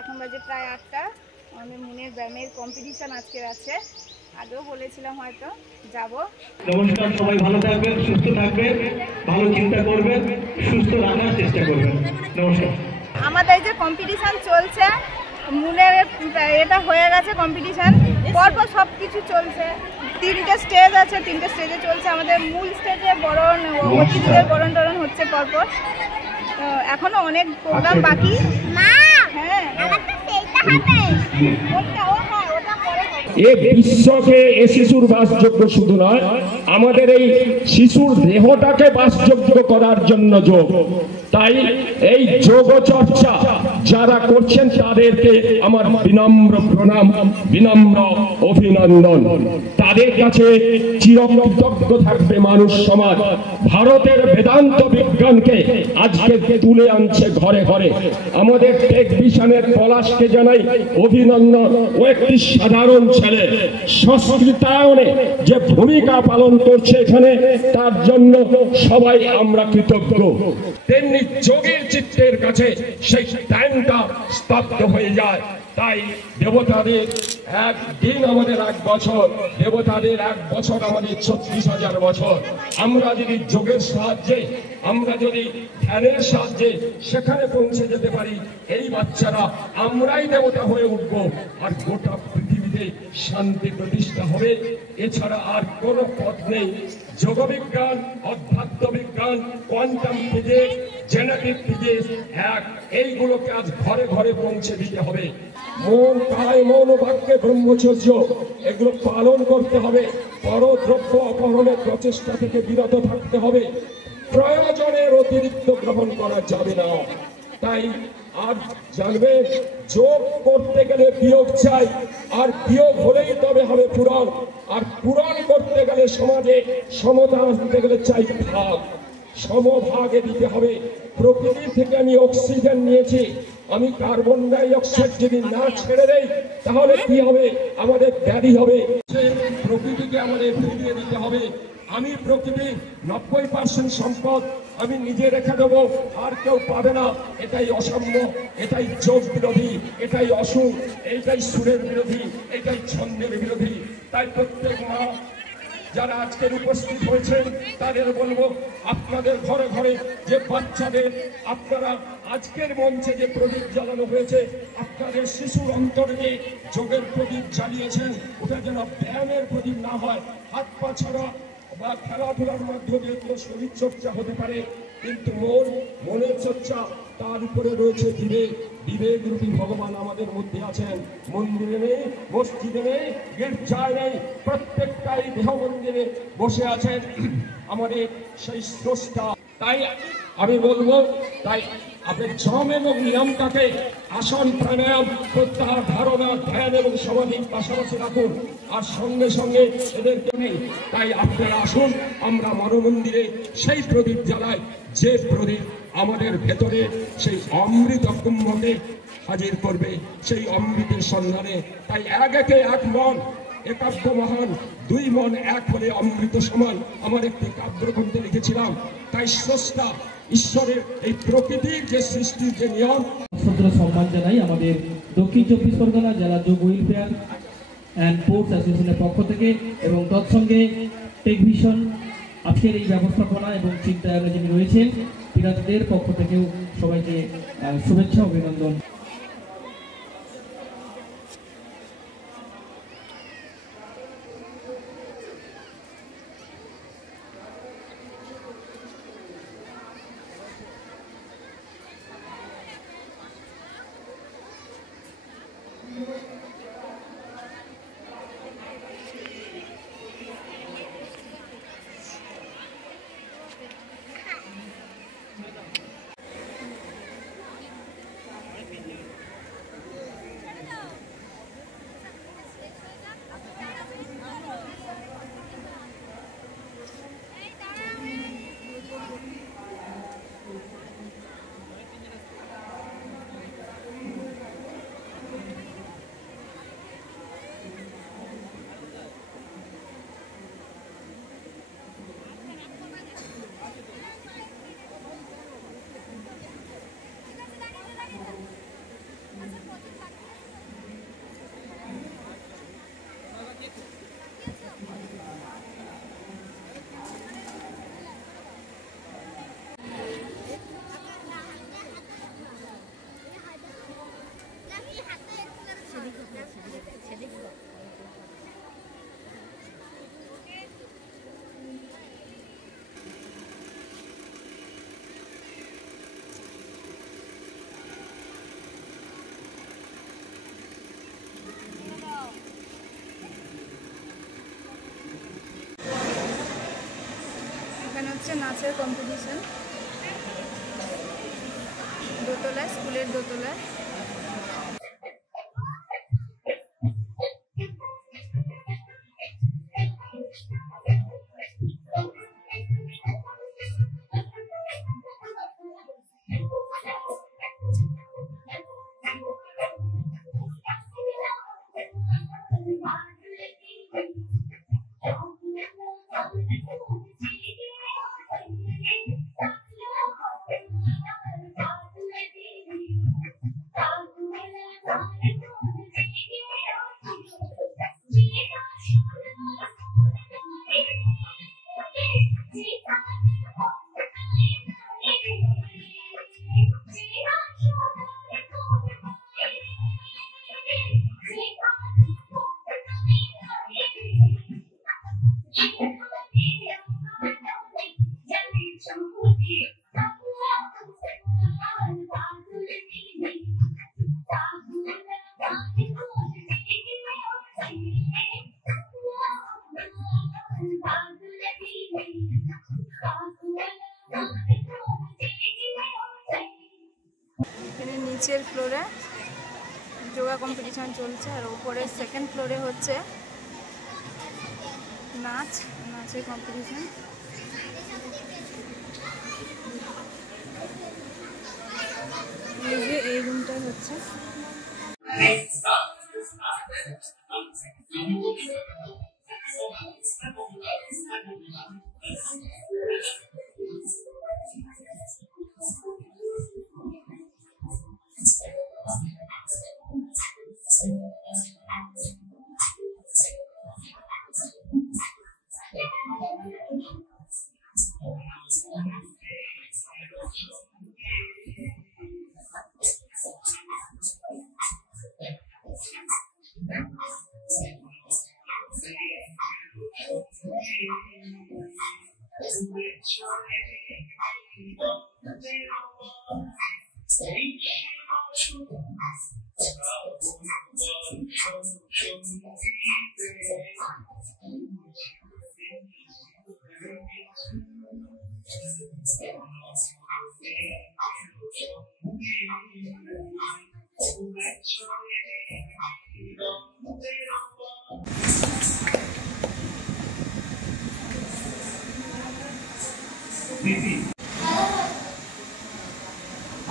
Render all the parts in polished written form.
এখন বাজে প্রায় 8টা। আমাদের মনের ব্যায়ামের কম্পিটিশান আজকের আছে, আগেও বলেছিলাম হয়তো যাব। নমস্কার, সবাই ভালো থাকবেন, সুস্থ থাকবেন, ভালো চিন্তা করবেন, সুস্থ রাখার চেষ্টা করবেন। নমস্কার। আমাদের যে কম্পিটিশান চলছে, মনের এটা হয়ে গেছে কম্পিটিশান, পরপর সব কিছু চলছে। 3টে স্টেজ আছে, 3টে স্টেজে চলছে। আমাদের মূল স্টেজে বরণ, অতিথিদের বরণ টরণ হচ্ছে পরপর। এখনো অনেক প্রোগ্রাম বাকি। হ্যাঁ, এ বিশ্বকে এ শিশুর বাসযোগ্য শুধু নয়, আমাদের এই শিশুর দেহটাকে বাসযোগ্য করার জন্য যোগ। তাই এই যোগ চর্চা যারা করছেন তাদেরকে আমার বিনম্র প্রণাম, বিনম্র অভিনন্দন। তাদের কাছে চিরকৃতজ্ঞ থাকবে মানুষ সমাজ। ভারতের বেদান্ত বিজ্ঞানকে আজকে তুলে আনছে ঘরে ঘরে। আমাদের টেকভিশনের পলাশকে জানাই অভিনন্দন। ও একটি সাধারণ ছেলে, সংস্কৃতায়নে যে ভূমিকা পালন করছে এখানে, তার জন্য সবাই আমরা কৃতজ্ঞ। তেমনি যোগের চিত্রের কাছে সেই টাইমটা স্তব্ধ হয়ে যায়। তাই দেবতাদের একদিন আমাদের 1 বছর, দেবতাদের 1 বছর আমাদের 36,000 বছর। আমরা যদি যোগের সাহায্যে, আমরা যদি ধ্যানের সাহায্যে সেখানে পৌঁছে যেতে পারি, এই বাচ্চারা আমরাই দেবতা হয়ে উঠব, আর গোটা পৃথিবীতে শান্তি প্রতিষ্ঠা হবে। এছাড়া আর কোনো পথ নেই। যোগবিজ্ঞান, অধ্যাত্ম বিজ্ঞান, কোয়ান্টাম ফিজিক্স, জেনেটিক ফিজিক্স, এইগুলোকে আজ ঘরে ঘরে পৌঁছে দিতে হবে। মন, কায়, মন ও বাক্যে ব্রহ্মচর্য, এগুলো পালন করতে হবে। পরদ্রব্য অপহরণের প্রচেষ্টা থেকে বিরত থাকতে হবে। প্রয়োজনের অতিরিক্ত গ্রহণ করা যাবে না। তাই আর জানবেন, যোগ করতে গেলে বিয়োগ চাই, আর বিয়োগ হলেই তবে হবে পূরণ। আর পূরণ করতে গেলে সমাজে সমতা আনতে গেলে চাই ভাগ, সমভাগে দিতে হবে। প্রকৃতি থেকে আমি অক্সিজেন নিয়েছি, আমি কার্বন ডাই অক্সাইড যদি না ছেড়ে দেই তাহলে কি হবে? আমাদের ব্যাধি হবে। প্রকৃতিকে আমাদের ফিরিয়ে দিতে হবে। আমি প্রকৃতির 90% সম্পদ আমি নিজে রেখে দেবো, আর কেউ পাবে না। এটাই অসাম্য, এটাই যোগ বিরোধী, এটাই অসুর, এইটাই সুরের বিরোধী, এটাই ছন্দের বিরোধী। তাই প্রত্যেক মা যারা আজকের উপস্থিত হয়েছেন তাদের বলবো, আপনাদের ঘরে ঘরে যে বাচ্চাদের আপনারা আজকের মঞ্চে যে প্রদীপ জ্বালানো হয়েছে, আপনাদের শিশুর অন্তরে যে যোগের প্রদীপ জ্বালিয়েছেন, ওটা যেন ব্যায়ামের প্রদীপ না হয়। হাত পা ছাড়া বা খেলাধুলার মাধ্যমে তো শরীর চর্চা হতে পারে, কিন্তু মনের চর্চা, তার উপরে রয়েছে বিবেক। বিবেক রূপী ভগবান আমাদের মধ্যে আছেন। মন্দিরে নেই, মসজিদে নেই, গির্জায় নেই, প্রত্যেকটাই দেহ মন্দিরে বসে আছেন আমাদের সেই স্রষ্টা। তাই আমি বলবো, তাই আপনি জম এবং নিয়মটাকে আসন, প্রাণায়াম, প্রত্যাহার, ধারণা, ধ্যান এবং সমাধির পাশাপাশি রাখুন, আর সঙ্গে সঙ্গে এদেরকে নেই। তাই আপনারা আসুন, আমরা মনোমন্দিরে সেই প্রদীপ জ্বালাই, যে প্রদীপ আমাদের ভেতরে সেই অমৃত কুম্ভকে হাজির করবে, সেই অমৃতের সন্ধানে। তাই একে এক মন, একাব্য মহান, 2 মন এক হলে অমৃত সমান, আমার একটি কাব্যগ্রন্থে লিখেছিলাম। তাই স্রষ্টা ঈশ্বরের এই প্রকৃতির যে সৃষ্টির যে নিয়ম, সম্মান জানাই আমাদের দক্ষিণ 24 পরগনা জেলা যোগ ওয়েলফেয়ার অ্যান্ড স্পোর্টস অ্যাসোসিয়েশনের পক্ষ থেকে, এবং তৎসঙ্গে টেকভিশন আজকের এই ব্যবস্থাপনা এবং চিন্তায়নে যিনি রয়েছেন বিরাটদের পক্ষ থেকেও সবাইকে শুভেচ্ছা, অভিনন্দন। এখানে হচ্ছে নাচের কম্পিটিশন, দোতলায়, স্কুলের দোতলায়। এখানে নিচের ফ্লোরে যোগা কম্পিটিশন চলছে, আর উপরে সেকেন্ড ফ্লোরে হচ্ছে নাচের কম্পিটিশন। এই রুমটা হচ্ছে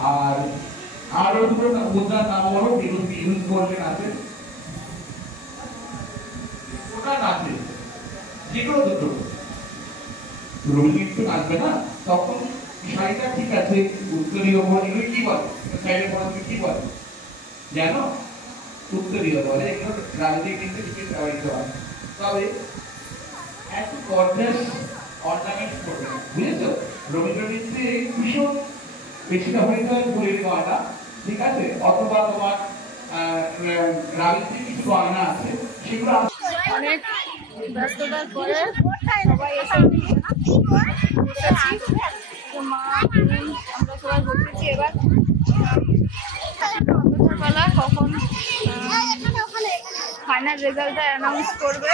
আর আরো দুটো মুদ্রার নাম হলো বিরোধী ইউজ করবেন আছে, ওটা নাচে যে কোনো দুটো রোগী তো নাচবে না, তখন শাড়িটা ঠিক আছে, উত্তরীয় বল এগুলো কি বলে, সাইডে পড়াতে কি বলে জানো? উত্তরীয় বলে। এগুলো রাজনীতি কিন্তু ঠিক ব্যবহৃত হয়, তবে এত গর্জাস অর্নামেন্ট করবে, বুঝেছো? রবীন্দ্রনৃত্যে ভীষণ বেশিটা হয়ে যায় ফুলের গয়না, ঠিক আছে, অথবা তোমার রাজনীতির কিছু গয়না আছে, সেগুলো অনেক ব্যস্ততার পরে সবাই এসে বসেছি, মা আমরা সবাই বসেছি। এবার সন্ধ্যাবেলা কখন ফাইনাল রেজাল্টটা অ্যানাউন্স করবে,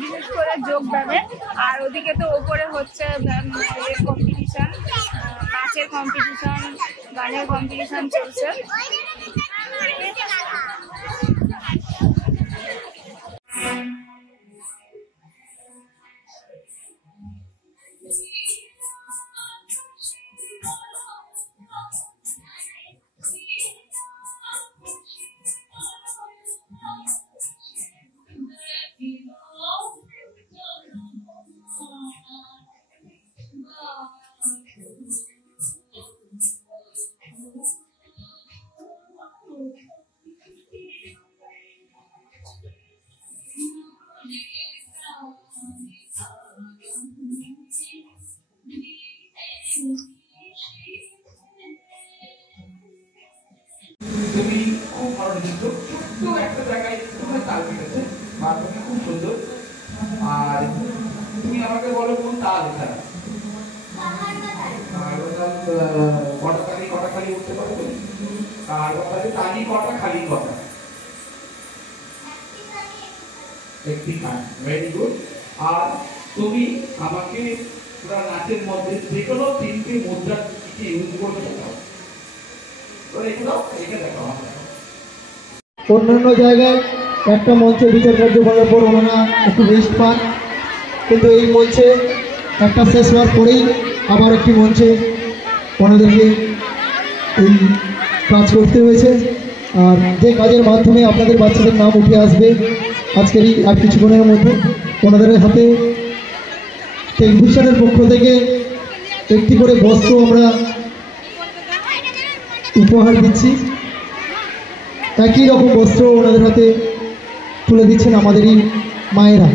বিশেষ করে যোগ ব্যায়ামে। আর ওদিকে তো ওপরে হচ্ছে কম্পিটিশন, নাচের কম্পিটিশন, গানের কম্পিটিশন চলছে। তুমি খুব ভালো নৃত্য, ছোট্ট একটা জায়গায় তোমার তাল কেটেছে, মাধ্যমে খুব সুন্দর। আর তুমি আমাকে বলো কোন তাল এটা? কটা খালি উঠতে পারো তুমি? আর তালি কটা খালি কটা? একটি খালি। Very good. আর তুমি আমাকে পুরো নাচের মধ্যে যে কোনো তিনটি মুদ্রা কি ইউজ করতে চাও? অন্যান্য জায়গায় একটা মঞ্চে বিচার কার্য করার পর ওনারা একটু রেস্ট পান, কিন্তু এই মঞ্চে একটা শেষ হওয়ার পরেই আবার একটি মঞ্চে ওনাদেরকে এই কাজ করতে হয়েছে। আর যে কাজের মাধ্যমে আপনাদের বাচ্চাদের নাম উঠে আসবে আজকের এই আর কিছুক্ষণের মধ্যে, ওনাদের হাতে টেলিভিশনের পক্ষ থেকে একটি করে বস্ত্র আমরা উপহার দিচ্ছি। একই রকম বস্ত্র ওনাদের হাতে তুলে দিচ্ছেন আমাদেরই মায়েরা।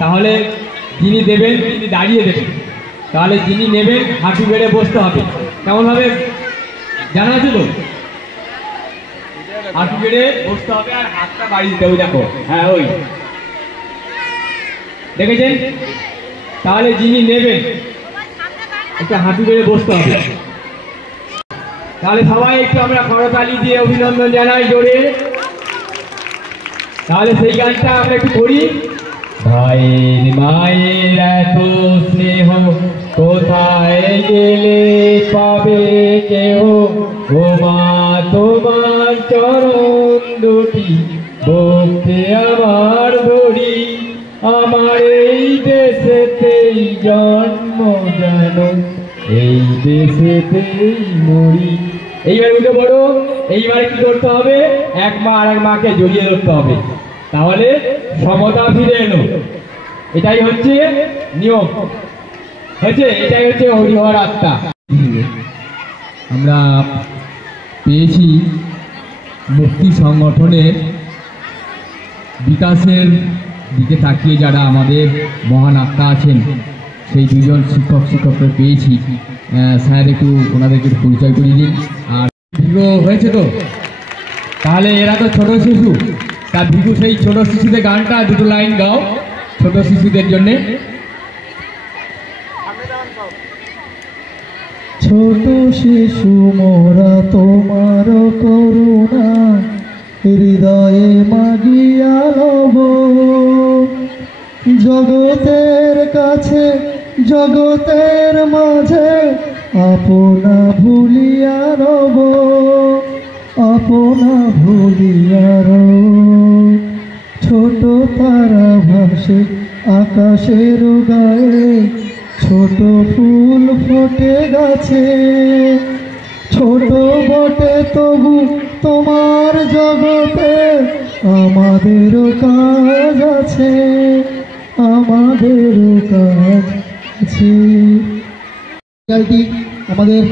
তাহলে যিনি দেবেন তিনি দাঁড়িয়ে দেবেন, তাহলে যিনি নেবেন হাঁটু বেড়ে বসতে হবে। কেমন হবে জানা আছে তো? হাঁটু বেড়ে বসতে হবে আর হাতটা বাড়িয়ে দিতে হবে। দেখো, হ্যাঁ ওই দেখেছেন? তাহলে যিনি নেবেন একটু হাঁটু বেড়ে বসতে হবে। তাহলে সবাই একটু আমরা করতালি দিয়ে অভিনন্দন জানাই জোরে। তাহলে সেই গানটা আমরা একটু করি। ভাইয়ের মায়ের এত স্নেহ কোথায় গেলে পাবে কেহ, ও মা তোমার চরণ দুটি বক্ষে আমার ধরি, আমার এই দেশেতেই জন্ম যেন এই দেশেতেই মরি। এইবার উঠে পড়ো। এইবার কি করতে হবে? এক মা আর এক মাকে জড়িয়ে ধরতে হবে, তাহলে সমতা ফিরে এলো। এটাই হচ্ছে নিয়ম, হচ্ছে এটাই হচ্ছে হরিহর আত্মা। আমরা পেয়েছি মুক্তি সংগঠনের বিকাশের দিকে তাকিয়ে যারা আমাদের মহান আত্মা আছেন, সেই দুজন শিক্ষককে পেয়েছি। স্যার একটু ওনাদেরকে পরিচয় করিয়ে দিন। আর ভিগো হয়েছে তো, তাহলে এরা তো ছোট শিশু, তা ভিগু সেই ছোট শিশুদের গানটা দুটো লাইন গাও ছোট শিশুদের জন্যে। ছোট শিশু মোরা তোমার করুণা হৃদয়ে মাগিয়া লব, জগতের কাছে জগতের মাঝে আপনা ভুলিয়া রব, আপনা ভুলিয়া রব। ছোট তারা ভাসে আকাশের গায়ে, ছোট ফুল ফোটে গাছে, ছোট বটে তবু তোমার জগতে আমাদেরও কাজ আছে, আমাদেরও কাজ আছে। গানটি আমাদের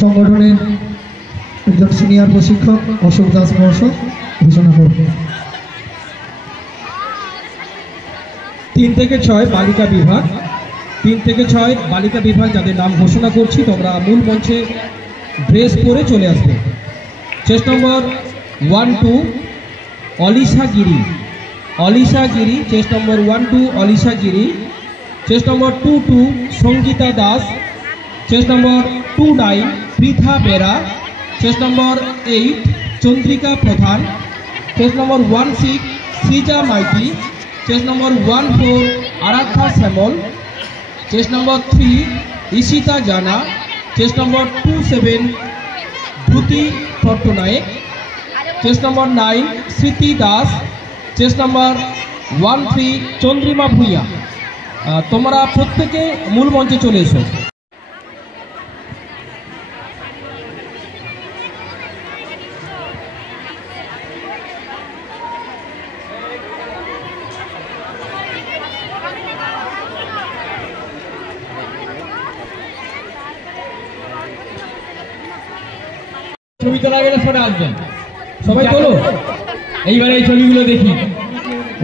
সংগঠনের একজন সিনিয়র প্রশিক্ষক অশোক দাস মহাশয় ঘোষণা করবেন। 3 থেকে 6 বালিকা বিভাগ, 3 থেকে 6 বালিকা বিভাগ যাদের নাম ঘোষণা করছি, তোমরা মূল মঞ্চে ড্রেস পরে চলে আসবে। চেস্ট নম্বর 1-2 অলিশা গিরি, অলিশা গিরি, চেস্ট নম্বর 1-2 অলিশা গিরি, চেস্ট নম্বর 2-2 সঙ্গীতা দাস, চেস্ট নম্বর 2-9 পৃথা বেরা, চেস্ট নম্বর 8 চন্দ্রিকা প্রধান, চেস্ট নম্বর 1-6 সৃজা মাইতি, চেস্ট নম্বর 1-4 আরাধ্যা শ্যামল, চেস্ট নম্বর 3 ঈশিতা জানা, চেস্ট নম্বর 2-7 ধুতি পট্টনায়ক, চেস্ট নম্বর 9 স্মৃতি দাস, চেস্ট নম্বর 1-3 চন্দ্রিমা ভূঁইয়া। তোমরা প্রত্যেকে মূল মঞ্চে চলে এসো। ছবি তোলা গেলে সরে আসবেন, সবাই তোলো। এইবারে এই ছবিগুলো দেখি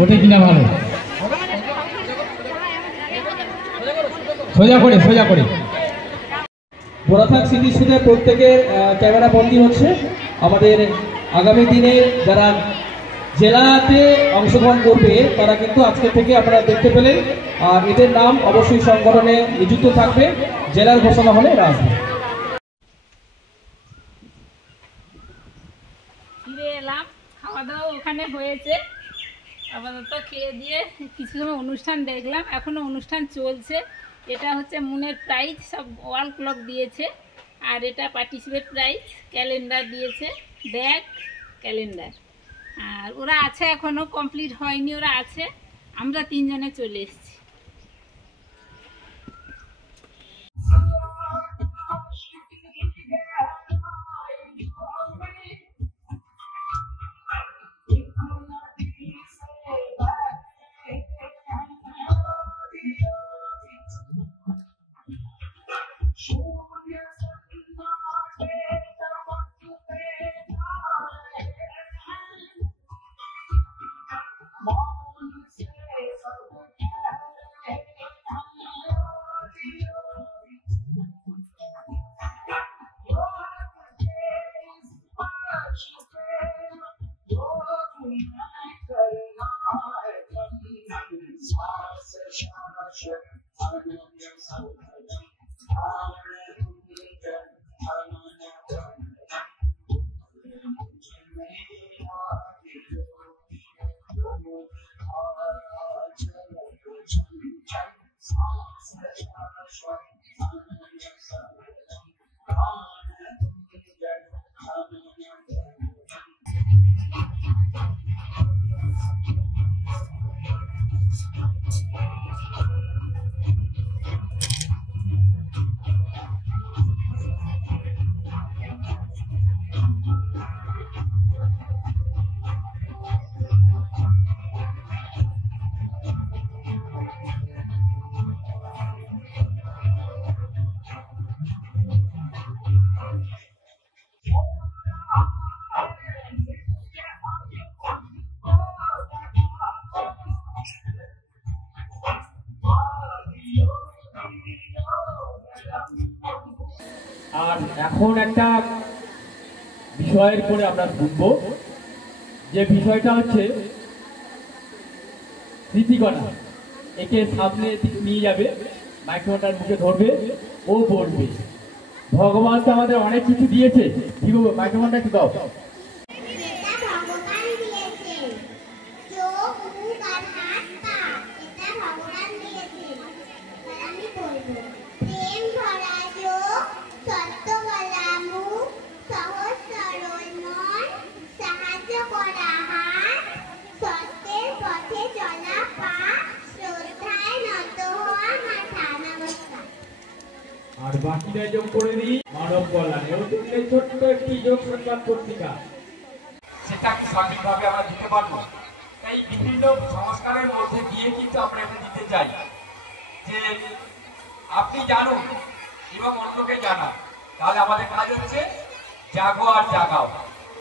ওঠে কিনা ভালো। সোজা করে সোজা করে। ভোরাথাক স্মৃতিসৌধে প্রত্যেকের ক্যামেরা বন্দী হচ্ছে। আমাদের আগামী দিনে যারা জেলাতে অংশগ্রহণ করবে তারা কিন্তু আজকে থেকে আপনারা দেখতে পেলেন, আর এদের নাম অবশ্যই সংগঠনে নিযুক্ত থাকবে। জেলার ঘোষণা হলে এরা আসবে। ফিরে এলাম, খাওয়া দাওয়া ওখানে হয়েছে, আপাতত খেয়ে দিয়ে কিছু সময় অনুষ্ঠান দেখলাম, এখনও অনুষ্ঠান চলছে। এটা হচ্ছে মুনের প্রাইজ, সব ওয়াল ক্লক দিয়েছে, আর এটা পার্টিসিপেট প্রাইজ, ক্যালেন্ডার দিয়েছে, ব্যাগ, ক্যালেন্ডার। আর ওরা আছে, এখনও কমপ্লিট হয়নি, ওরা আছে। আমরা 3 জনে চলে এসেছি। আর এখন একটা বিষয়ের পরে আমরা শুনবো, যে বিষয়টা হচ্ছে স্মৃতিকণা। একে সামনে নিয়ে যাবে, মাইক্রোফোনটার মুখে ধরবে, ও বলবে। ভগবান তো আমাদের অনেক কিছু দিয়েছে, কি বলবো, মাইক্রোফোনটা একটু দাও। আর বাকিটা যোগ করে দিই মানব কল্যাণে। ছোট্ট একটি যোগ সংবাদ পত্রিকা, সেটাকে সঠিকভাবে আমরা দিতে পারবো। এই বিভিন্ন সংস্কারের মধ্যে দিয়ে কিন্তু আমরা এটা দিতে চাই যে আপনি জানুন এবং অন্যকে জানান। তাহলে আমাদের কাজ হচ্ছে জাগো আর জাগাও,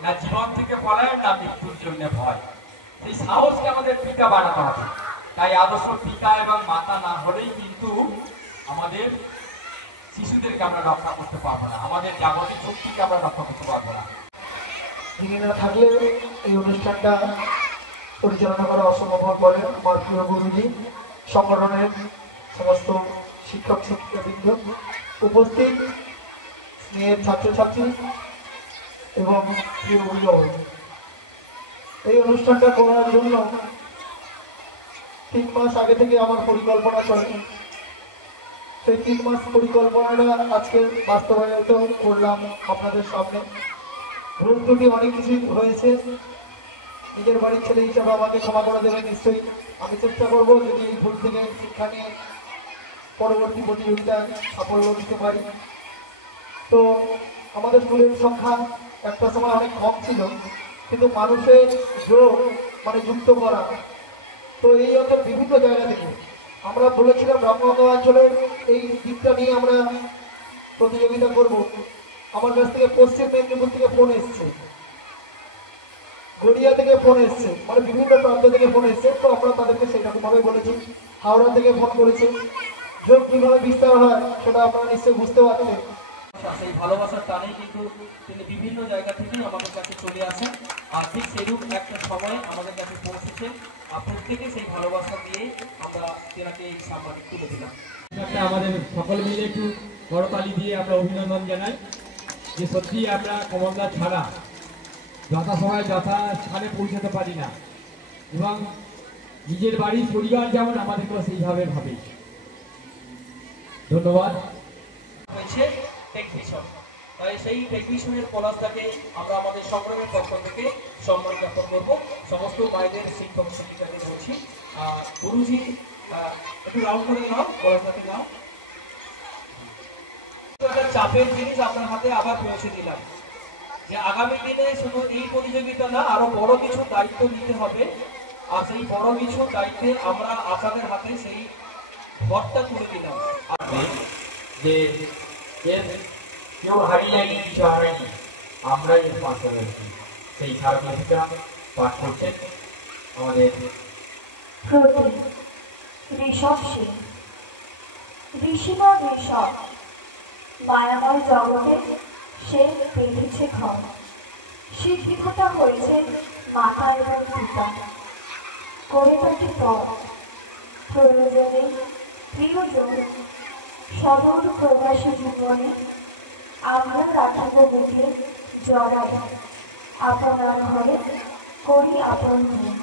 না জীবন থেকে পলায়ন, না মৃত্যুর জন্য ভয়। সেই সাহসকে আমাদের পিতা বাড়াতে হবে। তাই আদর্শ পিতা এবং মাতা না হলেই কিন্তু আমাদের শিশুদেরকে আমরা রক্ষা করতে পারবো না, আমাদের জাগতিক শক্তিকে আমরা রক্ষা করতে পারবো না। যিনি না থাকলে এই অনুষ্ঠানটা পরিচালনা করা অসম্ভব হয়ে পড়ে। আমার প্রিয় গুরুজি, সংগঠনের সমস্ত শিক্ষক শিক্ষিকাবৃন্দ, উপস্থিত স্নেহের ছাত্রছাত্রী এবং প্রিয় অভিভাবক, এই অনুষ্ঠানটা করার জন্য 3 মাস আগে থেকে আমার পরিকল্পনা চলে। সেই 3 মাস পরিকল্পনাটা আজকে বাস্তবায়িত করলাম আপনাদের সামনে। ভুল ত্রুটি অনেক কিছু হয়েছে, নিজের বাড়ির ছেলে হিসাবে আমাকে ক্ষমা করে দেবে নিশ্চয়ই। আমি চেষ্টা করবো যদি এই ভুল থেকে শিক্ষা নিয়ে পরবর্তী প্রতিযোগিতায় সাফল্য দিতে পারি। তো আমাদের স্কুলের সংখ্যা একটা সময় অনেক কম ছিল, কিন্তু মানুষের যোগ মানে যুক্ত করা, তো এই অঞ্চল বিভিন্ন জায়গা থেকে আমরা বলেছিলাম রামগঙ্গা অঞ্চলের এই দিকটা নিয়ে আমরা প্রতিযোগিতা করব। আমার কাছ থেকে পশ্চিম মেদিনীপুর থেকে ফোন এসছে, গড়িয়া থেকে ফোন এসছে, মানে বিভিন্ন প্রান্ত থেকে ফোন এসছে। তো আমরা তাদেরকে সেরকমভাবে বলেছি। হাওড়া থেকে ফোন করেছে। যোগ কীভাবে বিস্তার হয় সেটা আপনারা নিশ্চয়ই বুঝতে পারছেন। সেই ভালোবাসার টানেই কিন্তু তিনি বিভিন্ন জায়গা থেকে আমাদের কাছে চলে আসেন, আর ঠিক সেইরূপ একটা সময় আমাদের কাছে পৌঁছেছেন, আর প্রত্যেকে সেই ভালোবাসা দিয়ে আমরা তেনাকে এই সম্মান তুলে দিলাম। আমাদের সকল মিলে একটু করতালি দিয়ে আমরা অভিনন্দন জানাই যে সত্যি আমরা কমলদা ছাড়া যথাসময়ে যথাস্থানে পৌঁছাতে পারি না, এবং নিজের বাড়ির পরিবার যেমন আমাদেরকেও সেইভাবে ভাবে। ধন্যবাদ। হয়েছে টেকভিশন, তাই সেই টেকভিশনের পলাশদাকে আমরা আমাদের সংগ্রামের পক্ষ থেকে সম্মান জ্ঞাপন করবো। সমস্ত বাইরের শিক্ষক শিক্ষিকাদের বলছি, গুরুজি একটু রাউন্ড করে নাও, পলাশদাকে নাও। চাপের জিনিস আপনার হাতে আবার পৌঁছে দিলাম যে আগামী দিনে শুধু এই প্রতিযোগিতা না, আরো বড় কিছু দায়িত্ব নিতে হবে, আর সেই বড় কিছু দায়িত্বে আমরা আপনাদের হাতে সেই ভরটা তুলে দিলাম। যে কেউ হারিয়ে কিছু হারায়নি, আমরাই এর পাশে রয়েছি, সেই ধারাবাহিকতা পাঠ করছেন আমাদের ঋষভ সিং। ঋষিবা ঋষভ মায়াময় জগতে সে বেঁধেছে ঘর, শিক্ষিকতা হয়েছে মাতা এবং পিতা, করে তাকে পর প্রয়োজনে প্রিয়জন সদর প্রবাসী জীবনে আমরা রাখিব বুকে জড়াই, আপনার ঘরে করি আপন মন,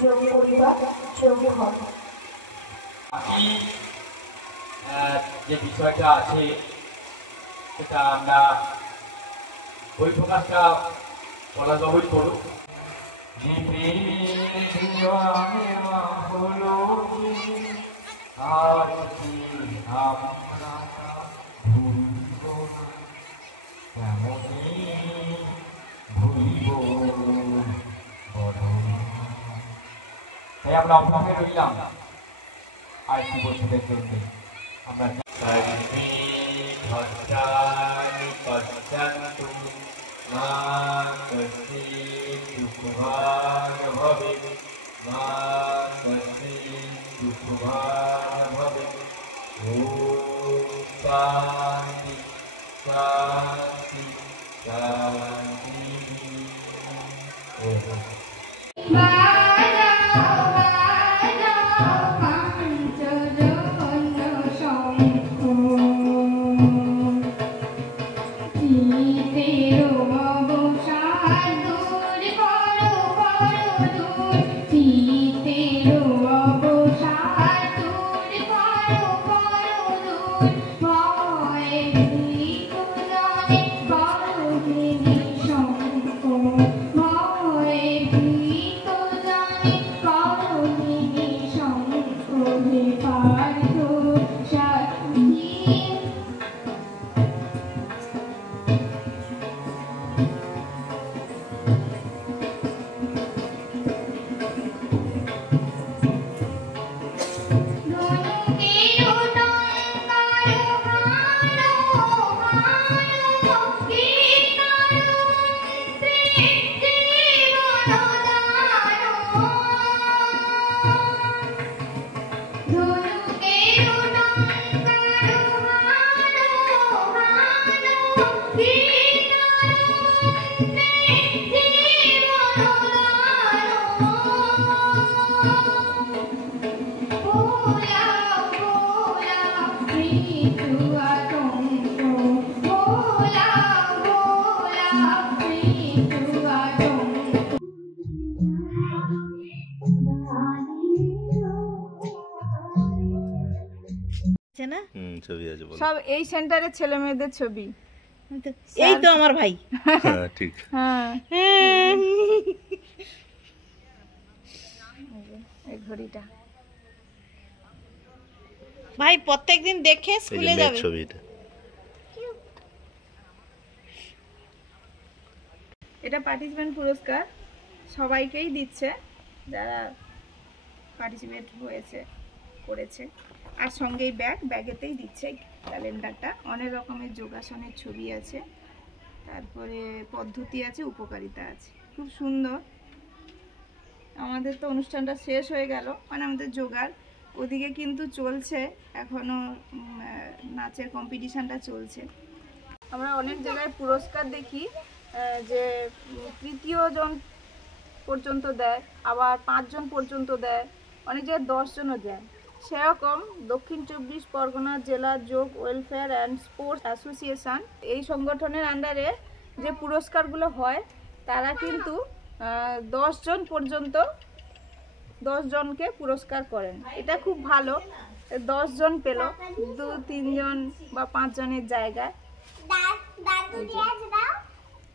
যোগ করিবার যোগ হয়। যে বিষয়টা আছে সেটা আমরা বই প্রকাশটা পলাশবাবুই করুক। যে হলো আর কি আমরা ভুলিব, তাই আমরা অপেক্ষায় রইলাম আর কি বলছে দেখবেন আমরা। শান্তি শান্তি শান্তি। সব এই সেন্টারের ছেলে মেয়েদের ছবি। এই তো আমার ভাই। ঠিক। হ্যাঁ এই ঘড়িটা ভাই প্রত্যেকদিন দেখে স্কুলে যাবে। এটা পার্টিসিপেন্ট পুরস্কার সবাইকেই দিচ্ছে যারা পার্টিসিপেট হয়েছে করেছে, আর সঙ্গে এই ব্যাগেতেই দিচ্ছে ক্যালেন্ডারটা। অনেক রকমের যোগাসনের ছবি আছে, তারপরে পদ্ধতি আছে, উপকারিতা আছে, খুব সুন্দর। আমাদের তো অনুষ্ঠানটা শেষ হয়ে গেল, মানে আমাদের যোগার ওদিকে কিন্তু চলছে এখনো, নাচের কম্পিটিশানটা চলছে। আমরা অনেক জায়গায় পুরস্কার দেখি যে তৃতীয় জন পর্যন্ত দেয়, আবার 5 জন পর্যন্ত দেয়, অনেক জায়গায় 10 জনও দেয়। সেরকম দক্ষিণ 24 পরগনা জেলা যোগ ওয়েলফেয়ার অ্যান্ড স্পোর্টস অ্যাসোসিয়েশন এই সংগঠনের আন্ডারে যে পুরস্কারগুলো হয় তারা কিন্তু 10 জন পর্যন্ত 10 জনকে পুরস্কার করেন। এটা খুব ভালো, 10 জন পেল 2-3 জন বা 5 জনের জায়গায়।